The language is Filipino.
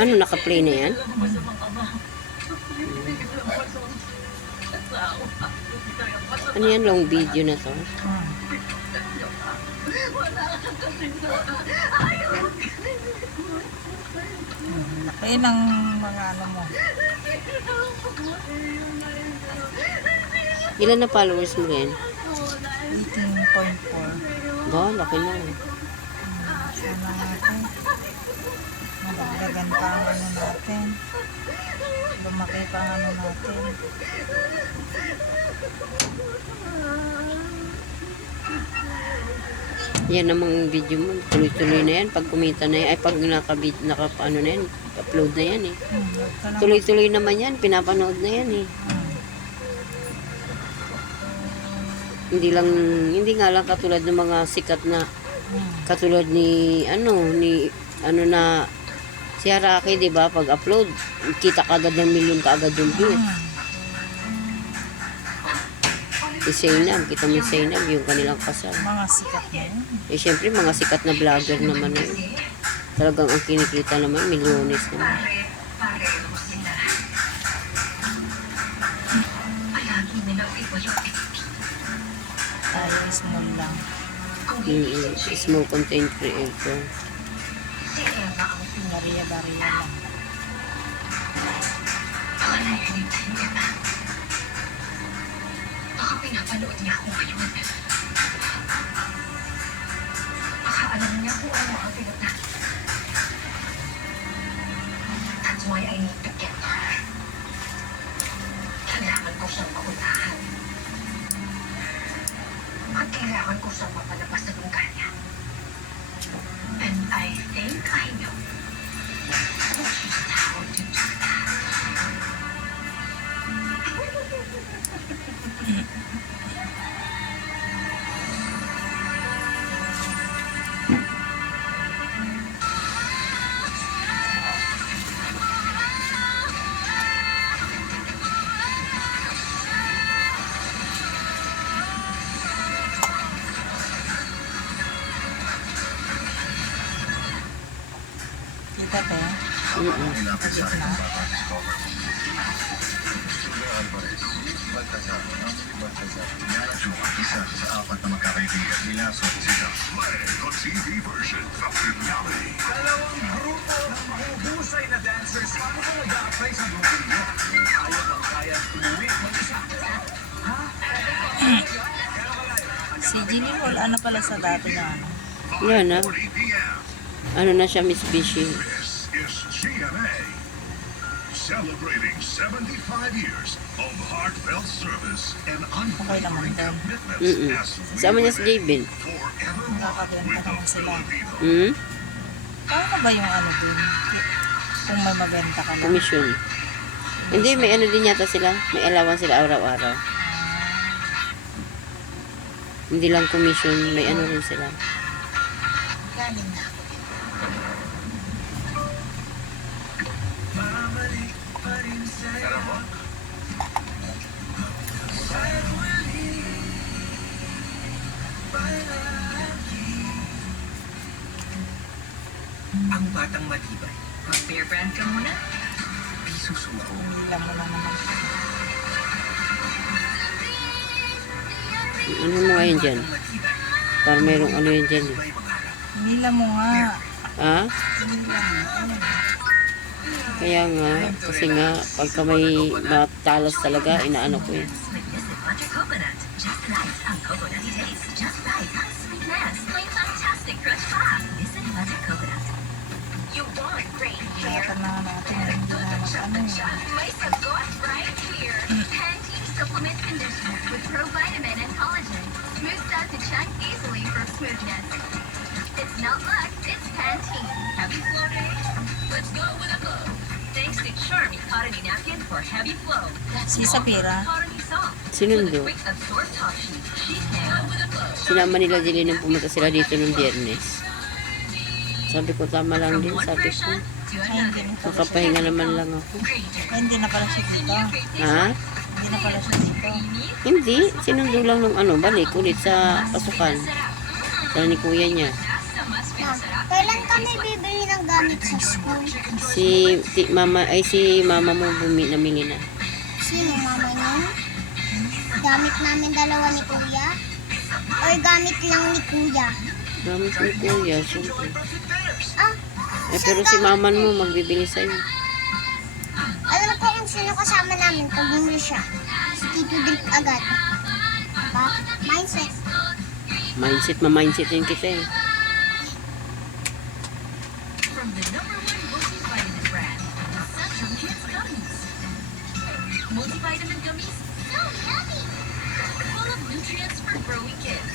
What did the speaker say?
Ano, naka-play na yan? Ano yan, long video na to? Laki ng mga ano mo. Ilan na followers mo rin? 18.4. Ba, laki na. Sana natin. Madagdagan pa ang ano natin. Lumaki pa ang ano natin. Yan namang video mo. Tuloy-tuloy na yan. Pag kumita na yan. Ay, pag naka-ano na yan. Upload na yan eh. Tuloy-tuloy naman yan. Pinapanood na yan eh. Hindi nga lang katulad ng mga sikat na katulad ni na si Haraki, 'di ba? Pag upload, kita kagad ng milyon kaagad yung view. Si Zainab, kita mo si Zainab yung kanilang kasal. Mga sikat na yun. Eh syempre mga sikat na vlogger naman yun. Talagang ang kinikita naman milyones naman. Tayo small lang. Small content creator. Bariya-bariya lang. Baka pinapanood niya ako ngayon. Baka alam niya kung ano ang pinagdaan. That's why I need to get her. Kailangan ko siyang maulahan. At kailangan ko siyang mapalabas sa lungga niya. And I think I know just how to do that. Kita ba? Agit na. Dalawang grupo ng mahusay na dancers. Paano ko nag-a-apply sa grupo niyo? Kaya bang kaya umuwi mag-isa? Ha? Si Ginny Hall, ano pala sa dati na ano? Yan na. Ano na siya, Miss Bishi? This is GMA, celebrating 75 years of heartfelt service and unwavering commitment as we Sama niya si Jabin. forever Nakakabenta naman sila. Hmm? Paano ba yung ano dun? Kung may mabenta ka lang. Commission. Hindi, may ano din yata sila. May alawan sila araw-araw. Hindi lang commission, may ano rin sila. Galing na. Ang batang matibay. Mag-beer brand ka muna. Di susuko. Hinila mo lang naman. Ano mo ngayon dyan? Matibay. Para mayroong ano yan dyan. May mangarap. Hinila mo nga. Ha? Hinila mo. Ano? Kaya nga, kasi nga, pagka may matalas talaga, inaano ko yun. Sweetness and butter coconut. Just right. Ang coconut taste. Just right. Ang sweetness. May fantastic crush pa. This and butter coconut. You want great hair. Kaya na natin. Hindi na mag-ano eh. May sagot right here. Pantene Supplement Conditioner with provitamin and collagen. Smooths out to check easily for smoothness. It's not luck, it's Pantene. Heavy flow day? Let's go with a flow. Thanks to Charmy Cotton Napkin for heavy flow. That's Si Sapira. Cotton soft. Sinundo. Quick absorb top sheet. She's now with a flow. Sinama nila din nung pumunta sila dito nung Biyernes. Sabi ko, tama lang din. Sabi ko, To Ay, hindi na pala siya. makapahinga naman lang ako. Ay, hindi na pala siya dito. Ha? Hindi na pala siya dito. Hindi. Sinundo lang nung balik ulit sa pasukan. Sa ni kuya niya. That's a must Kailan kami bibili ng gamit sa school? Si mama mo namili na. Sino, mama niyo? Gamit namin dalawa ni Kuya? Or gamit lang ni Kuya? Gamit ni kuya, syempre. Ah, Pero si maman mo magbibili sa'yo. alam ko kung sino kasama namin pag bumili siya. Si Tito Drip agad. Diba? Mindset. Mindset din kita eh. From the #1 multivitamin brand, Essential Kids Gummies. Multivitamin gummies, so yummy! Full of nutrients for growing kids.